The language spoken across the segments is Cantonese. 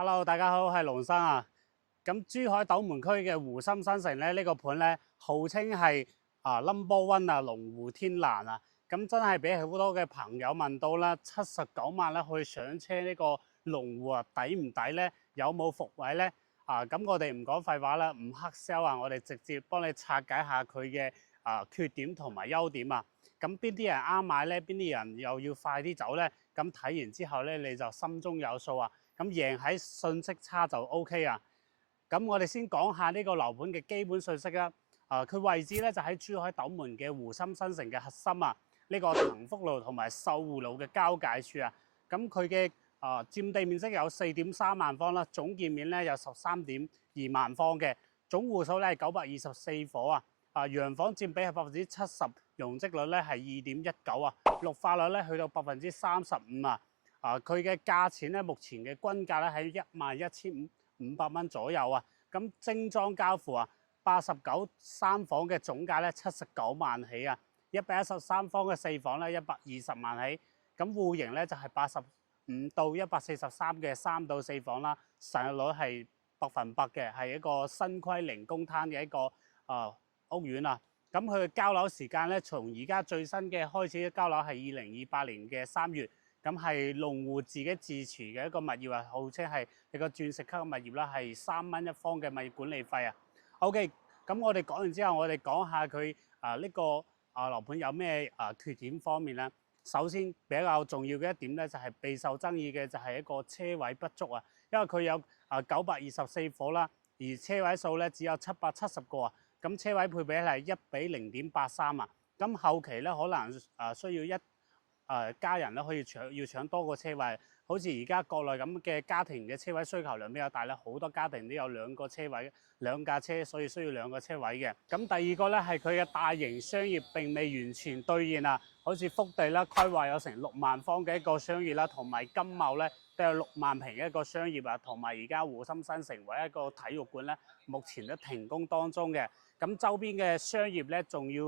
Hello，大家好，我係龍生啊。咁珠海斗門區嘅湖心新城咧，呢個盤咧號稱係No.1啊，龍湖天藍啊。咁真係俾好多嘅朋友問到啦，79萬咧去上車呢個龍湖啊，抵唔抵咧？有冇伏位咧？咁我哋唔講廢話啦，唔黑 sell 啊，我哋直接幫你拆解下佢嘅缺點同埋優點啊。咁邊啲人啱買咧？邊啲人又要快啲走咧？咁睇完之後咧，你就心中有數啊。咁贏喺信息差就 OK 啊！咁我哋先講下呢個樓盤嘅基本信息啦。佢位置咧就喺珠海斗門嘅湖心新城嘅核心啊，呢個騰福路同埋秀湖路嘅交界處啊。咁佢嘅佔地面積有4.3萬方啦，總建面咧有13.2萬方嘅，總戶數咧係924伙啊。洋房佔比係70%，容積率咧係2.19啊，綠化率咧去到35%啊。佢嘅價錢咧，目前嘅均價咧喺11,500蚊左右啊。咁精裝交付啊，89三房嘅總價咧79萬起啊，113方嘅4房咧120萬起。咁戶型咧就係85到143嘅3到4房啦，實用率係100%嘅，係一個新規零公攤嘅一個屋苑啊。咁佢嘅交樓時間咧，從而家最新嘅開始交樓係2028年嘅3月。咁係龍湖自己自持嘅一個物業啊，號稱係一個鑽石級嘅物業啦，係3蚊一方嘅物業管理費啊。OK，咁我哋講完之後，我哋講下佢呢個樓盤有咩缺點方面咧。首先比較重要嘅一點咧，就係備受爭議嘅就係一個車位不足啊，因為佢有924伙啦，而車位數咧只有770個啊。咁車位配比係1比0.83啊。咁後期咧可能需要家人咧可以要搶多個車位，好似而家國內咁嘅家庭嘅車位需求量比較大咧，好多家庭都有2個車位、2架車，所以需要2個車位嘅。咁第二個咧係佢嘅大型商業並未完全兌現啊，好似福地啦，規劃有成6萬方嘅一個商業啦，同埋金茂咧都有6萬平嘅一個商業啊，同埋而家湖心新城為一個體育館咧，目前都停工當中嘅。咁周邊嘅商業咧仲要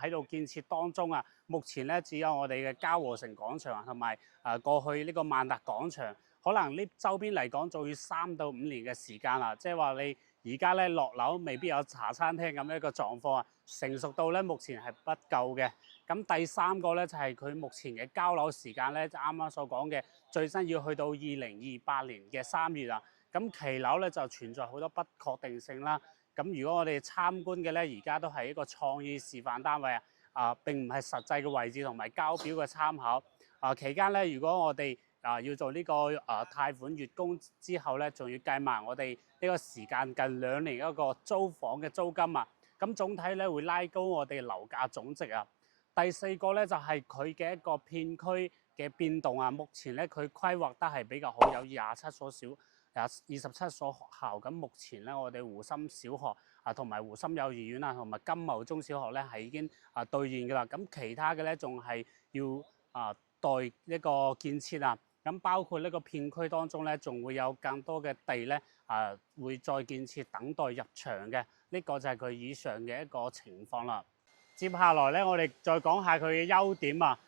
喺度建設當中啊！目前咧只有我哋嘅嘉禾城廣場同埋過去呢個萬達廣場，可能呢周邊嚟講仲要3到5年嘅時間啦。即係話你而家咧落樓未必有茶餐廳咁一個狀況啊，成熟到咧目前係不夠嘅。咁第三個咧就係佢目前嘅交樓時間咧，就啱啱所講嘅最新要去到2028年嘅3月啊。咁期樓咧就存在好多不確定性啦。咁如果我哋參觀嘅咧，而家都係一個創意示範單位啊，並唔係實際嘅位置同埋交表嘅參考。期間咧，如果我哋要做呢個貸款月供之後咧，仲要計埋我哋呢個時間近2年一個租房嘅租金啊，咁總體咧會拉高我哋樓價總值啊。第四個咧就係佢嘅一個片區嘅變動啊，目前咧佢規劃得係比較好，有27所27所學校。咁目前咧，我哋湖心小學同埋湖心幼兒園啊，同埋金茂中小學咧係已經兌現㗎啦。咁其他嘅咧仲係要待呢個建設啊。咁包括呢個片區當中咧，仲會有更多嘅地咧會再建設，等待入場嘅。呢個就係佢以上嘅一個情況啦。接下來咧，我哋再講下佢嘅優點啊。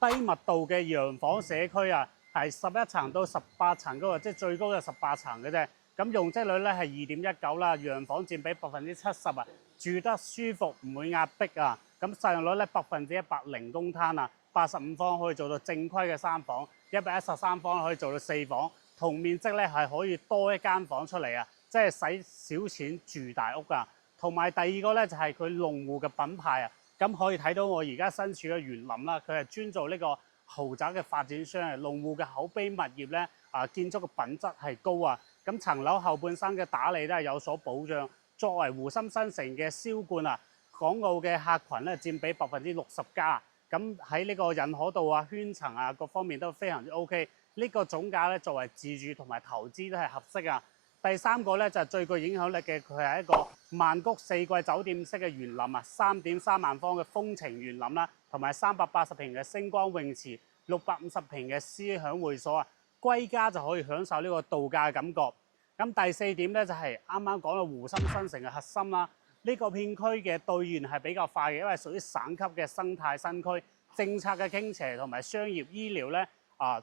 低密度嘅洋房社區啊，係11層到18層嗰個，即係最高就18層嘅啫。咁容積率咧係2.19啦，洋房佔比70%啊，住得舒服唔會壓迫啊。咁實用率咧100%零公攤啊，85方可以做到正規嘅3房，113方可以做到4房，同面積咧係可以多一間房出嚟啊，即係使少錢住大屋啊。同埋第二個咧就係佢龍湖嘅品牌啊。咁可以睇到我而家身處嘅園林啦，佢係專做呢個豪宅嘅發展商啊。龍湖嘅口碑物業咧，建築嘅品質係高啊。咁層樓後半生嘅打理都係有所保障。作為湖心新城嘅銷冠啊，港澳嘅客群咧佔比60%加。咁喺呢個認可度啊、圈層啊各方面都非常之 OK。呢個總價咧作為自住同埋投資都係合適啊。第三個咧就係最具影響力嘅，佢係一個曼谷4季酒店式嘅園林啊，3.3萬方嘅風情園林啦，同埋380平嘅星光泳池，650平嘅思享會所啊，歸家就可以享受呢個度假嘅感覺。咁第四點咧就係啱啱講到湖心新城嘅核心啦，呢個片區嘅兌現係比較快嘅，因為屬於省級嘅生態新區，政策嘅傾斜同埋商業醫療咧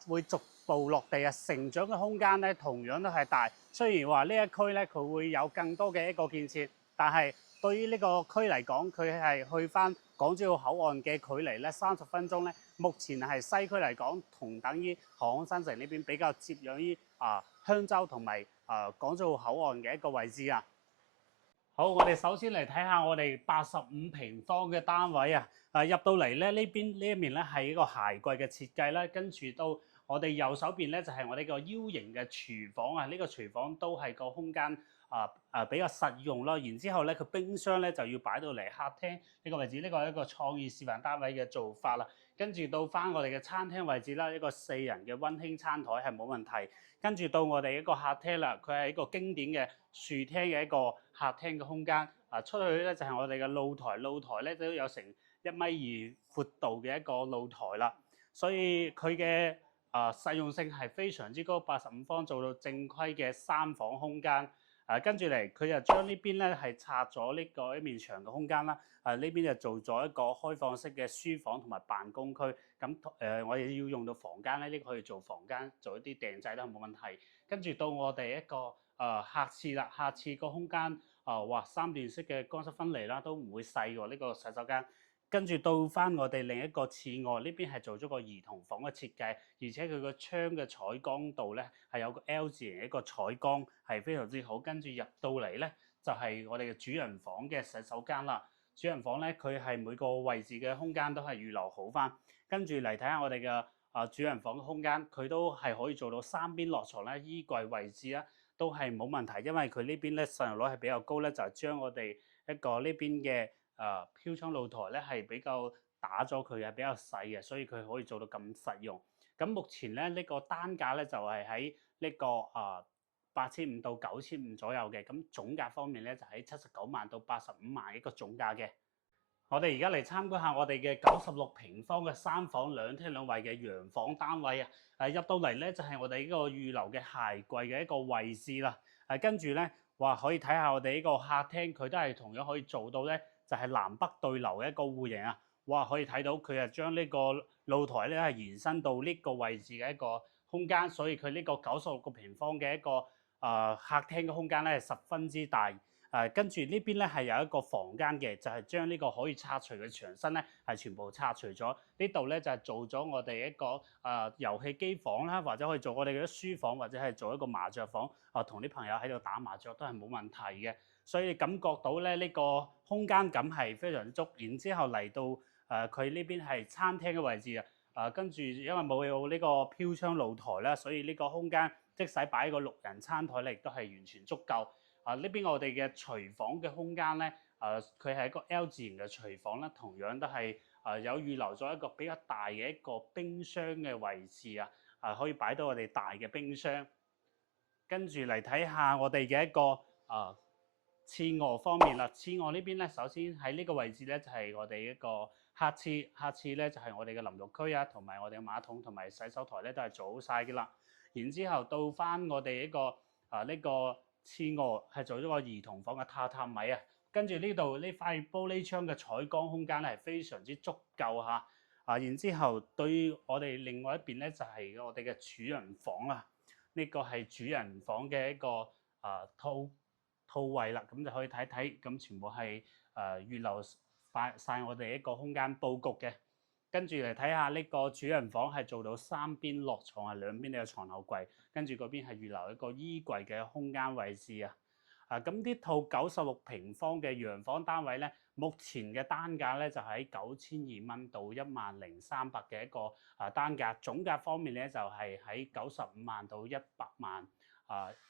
會逐步落地成長嘅空間咧，同樣都係大。雖然話呢一區咧佢會有更多嘅一個建設，但係對於呢個區嚟講，佢係去翻港珠澳口岸嘅距離咧30分鐘咧，目前係西區嚟講同等於航空新城呢邊比較接壤於香洲同埋港珠澳口岸嘅一個位置啊。好，我哋首先嚟睇下我哋85平方嘅單位啊。入到嚟咧，呢一面咧係一個鞋櫃嘅設計啦，跟住到我哋右手邊咧就係我哋個 U 型嘅廚房啊。呢個廚房都係個空間比較實用咯。然之後咧，佢冰箱咧就要擺到嚟客廳呢個位置，呢個係一個創意示範單位嘅做法啦。跟住到翻我哋嘅餐廳位置啦，一個4人嘅溫馨餐台係冇問題。跟住到我哋一個客廳啦，佢係一個經典嘅樹廳嘅一個客廳嘅空間。出去咧就係我哋嘅露台，露台咧都有成1.2米闊度嘅一個露台啦。所以佢嘅實用性係非常之高，85方做到正規嘅3房空間。跟住嚟，佢就將呢邊咧係拆咗呢個一面牆嘅空間啦。呢邊就做咗一個開放式嘅書房同埋辦公區。咁我哋要用到房間咧，呢個可以做房間，做一啲訂製都係冇問題。跟住到我哋一個客廁啦，客廁個空間哇3段式嘅乾濕分離啦，都唔會細喎呢個洗手間。跟住到翻我哋另一個廁外，呢邊係做咗個兒童房嘅設計，而且佢個窗嘅採光度咧係有個 L 字形一個採光係非常之好。跟住入到嚟咧就係我哋嘅主人房嘅洗手間啦。主人房咧佢係每個位置嘅空間都係預留好翻。跟住嚟睇下我哋嘅主人房嘅空間，佢都係可以做到3邊落床咧，衣櫃位置啦都係冇問題，因為佢呢邊咧實用率係比較高咧，就係將我哋一個呢邊嘅飄窗露台咧係比較打咗佢嘅比較細嘅，所以佢可以做到咁實用。咁目前咧呢個單價咧就係喺呢個8500到9500左右嘅，咁總價方面咧就喺79萬到85萬一個總價嘅。我哋而家嚟參觀下我哋嘅96平方嘅3房2廳2衛嘅洋房單位啊！入到嚟咧就係我哋呢個預留嘅鞋櫃嘅一個位置啦。跟住咧話可以睇下我哋呢個客廳，佢都係同樣可以做到咧，就係南北對流嘅一個戶型啊！哇，可以睇到佢係將呢個露台咧係延伸到呢個位置嘅一個空間，所以佢呢個96個平方嘅一個客廳嘅空間咧係十分之大。跟住呢邊咧係有一個房間嘅，就係將呢個可以拆除嘅牆身咧係全部拆除咗。呢度咧就係做咗我哋一個遊戲機房啦，或者可以做我哋嘅書房，或者係做一個麻雀房，同啲朋友喺度打麻雀都係冇問題嘅。所以感覺到咧呢個空間感係非常足。然之後嚟到佢呢邊係餐廳嘅位置啊，跟住因為冇有呢個飄窗露台啦，所以呢個空間即使擺個6人餐台咧，亦都係完全足夠。呢邊我哋嘅廚房嘅空間咧，佢係一個 L 字形嘅廚房啦，同樣都係有預留咗一個比較大嘅一個冰箱嘅位置啊，可以擺到我哋大嘅冰箱。跟住嚟睇下我哋嘅一個廁卧方面啦。廁卧呢邊咧，首先喺呢個位置咧就係我哋一個客廁，客廁咧就係我哋嘅淋浴區啊，同埋我哋嘅馬桶同埋洗手台咧都係做好晒嘅啦。然之後到翻我哋一個呢個廁卧係做咗個兒童房嘅榻榻米啊，跟住呢度呢塊玻璃窗嘅採光空間咧係非常之足夠嚇。然之後對於我哋另外一邊咧就係我哋嘅主人房啊，呢個係主人房嘅一個套位啦，咁就可以睇睇，咁全部係預留晒我哋一個空間佈局嘅。跟住嚟睇下呢個主人房係做到3邊落床，係兩邊都有床頭櫃，跟住嗰邊係預留一個衣櫃嘅空間位置啊。咁呢套96平方嘅洋房單位咧，目前嘅單價咧就喺9200蚊到10300嘅一個單價，總價方面咧就係喺95萬到100萬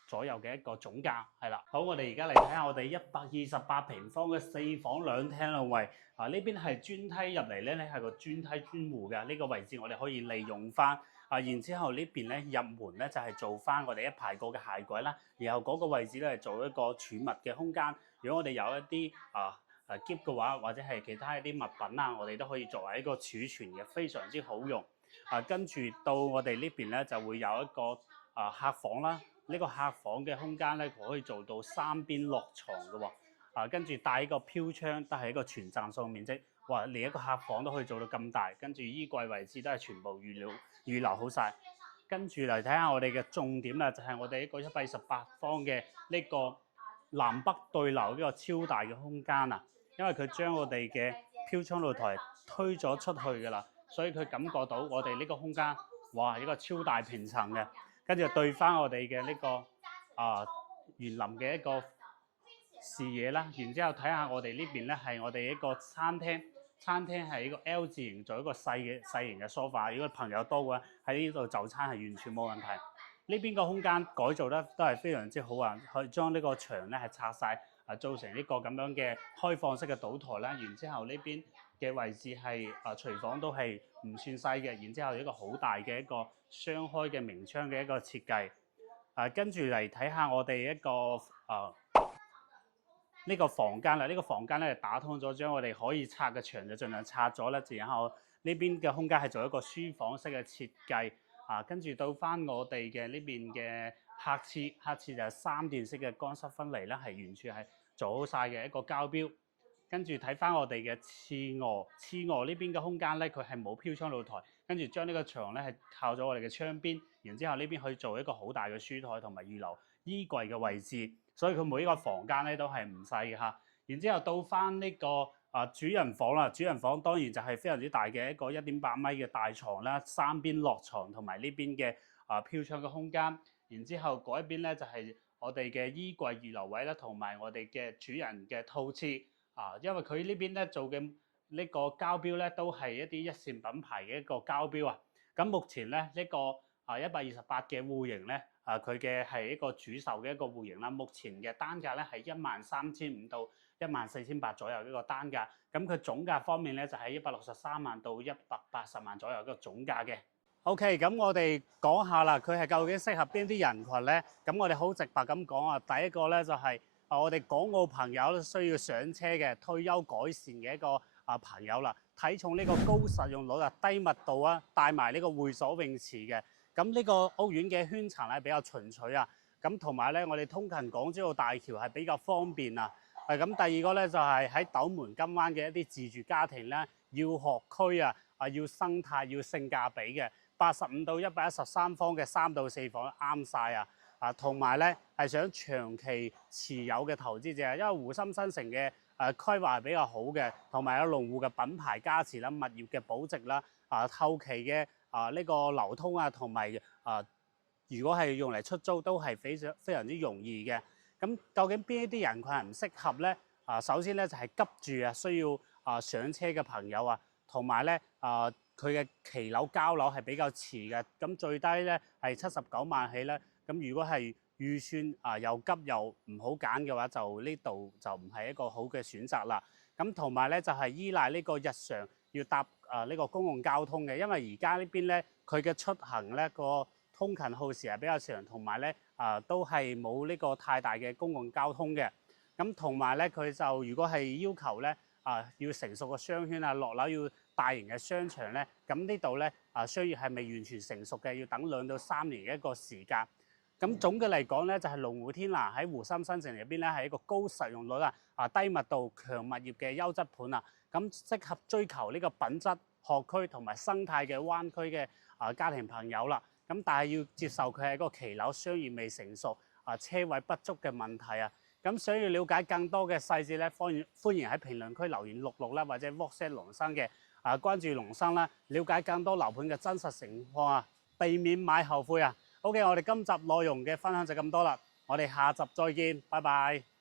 左右嘅一個總價，係啦。好，我哋而家嚟睇下我哋128平方嘅4房2廳2衛。呢邊係磚梯入嚟咧，係個磚梯磚戶嘅呢個位置，我哋可以利用翻。然之後呢邊咧入門咧就係做翻我哋一排個嘅鞋櫃啦，然後嗰個位置咧係做一個儲物嘅空間。如果我哋有一啲喼嘅話，或者係其他一啲物品啊，我哋都可以作為一個儲存嘅，非常之好用。跟住到我哋呢邊咧就會有一個客房啦。呢個客房嘅空間咧可以做到3邊落床嘅喎。跟住帶一個飄窗，都係一個全站數面積。哇！連一個客房都可以做到咁大，跟住衣櫃位置都係全部預留好晒。跟住嚟睇下我哋嘅重點啦，就係我哋一個128方嘅呢個南北對流呢個超大嘅空間啊，因為佢將我哋嘅飄窗露台推咗出去㗎啦，所以佢感覺到我哋呢個空間，哇，一個超大平層嘅，跟住對翻我哋嘅呢個園林嘅一個視野啦，然之後睇下我哋呢邊咧係我哋一個餐廳。餐廳係一個 L 字形，做一個細型嘅 sofa。如果朋友多嘅話，喺呢度就餐係完全冇問題。呢邊個空間改造得都係非常之好啊！可以將呢個牆咧係拆晒，做成呢個咁樣嘅開放式嘅島台啦。然之後呢邊嘅位置係廚房都係唔算細嘅。然之後一個好大嘅一個雙開嘅明窗嘅一個設計。跟住嚟睇下我哋一個呢個房間啦，呢個房間咧打通咗，將我哋可以拆嘅牆就盡量拆咗啦。然後呢邊嘅空間係做一個書房式嘅設計，跟住到翻我哋嘅呢邊嘅客廁就係3段式嘅乾濕分離啦，係完全係做好晒嘅一個膠標。跟住睇翻我哋嘅次臥呢邊嘅空間咧，佢係冇飄窗露台，跟住將呢個牆咧係靠咗我哋嘅窗邊，然之後呢邊去做一個好大嘅書台同埋預留衣櫃嘅位置。所以佢每一個房間咧都係唔細嘅嚇，然之後到翻呢個主人房啦，主人房當然就係非常之大嘅一個1.8米嘅大床啦，3邊落床同埋呢邊嘅飄窗嘅空間，然之後嗰一邊咧就係我哋嘅衣櫃預留位啦，同埋我哋嘅主人嘅套廁因為佢呢邊咧做嘅呢個膠標咧都係一啲一線品牌嘅一個膠標啊，咁目前咧呢個128嘅戶型咧。佢嘅係一個主售嘅一個戶型啦，目前嘅單價咧係13500到14800左右呢個單價，咁佢總價方面咧就係163萬到180萬左右一個總價嘅。OK， 咁我哋講下啦，佢係究竟適合邊啲人群咧？咁我哋好直白咁講啊，第一個咧就係我哋港澳朋友需要上車嘅退休改善嘅一個朋友啦，睇重呢個高實用率低密度啊，帶埋呢個會所泳池嘅。咁呢個屋苑嘅圈層咧比較純粹啊，咁同埋咧我哋通勤港珠澳大橋係比較方便啊。咁第二個咧就係喺斗門金灣嘅一啲自住家庭咧，要學區要生態要性價比嘅，85到113方嘅3到4房啱晒啊！同埋咧係想長期持有嘅投資者，因為湖心新城嘅規劃係比較好嘅，同埋有農戶嘅品牌加持啦、物業嘅保值啦、後期嘅。呢個流通同埋如果係用嚟出租都係非常之容易嘅。咁究竟邊一啲人群係唔適合咧？首先咧就係急住需要上車嘅朋友同埋咧佢嘅期樓交樓係比較遲嘅。咁最低咧係79萬起咧。咁如果係預算又急又唔好揀嘅話，就呢度就唔係一個好嘅選擇啦。咁同埋咧就係依賴呢個日常要搭呢個公共交通嘅，因為而家呢邊咧佢嘅出行咧個通勤耗時係比較長，同埋咧都係冇呢個太大嘅公共交通嘅。咁同埋咧佢就如果係要求咧要成熟嘅商圈落樓要大型嘅商場咧，咁呢度咧商業係未完全成熟嘅，要等2到3年嘅一個時間。咁總嘅嚟講咧，就係龍湖天蘭喺湖心新城入邊咧，係一個高實用率低密度、強物業嘅優質盤咁適合追求呢個品質、學區同埋生態嘅灣區嘅家庭朋友啦。咁但係要接受佢係一個期樓商業未成熟、車位不足嘅問題咁想要了解更多嘅細節咧，歡迎喺評論區留言66啦，或者 WhatsApp 龍生嘅關注龍生啦，了解更多樓盤嘅真實情況避免買後悔OK，我哋今集內容嘅分享就咁多啦，我哋下集再見，拜拜。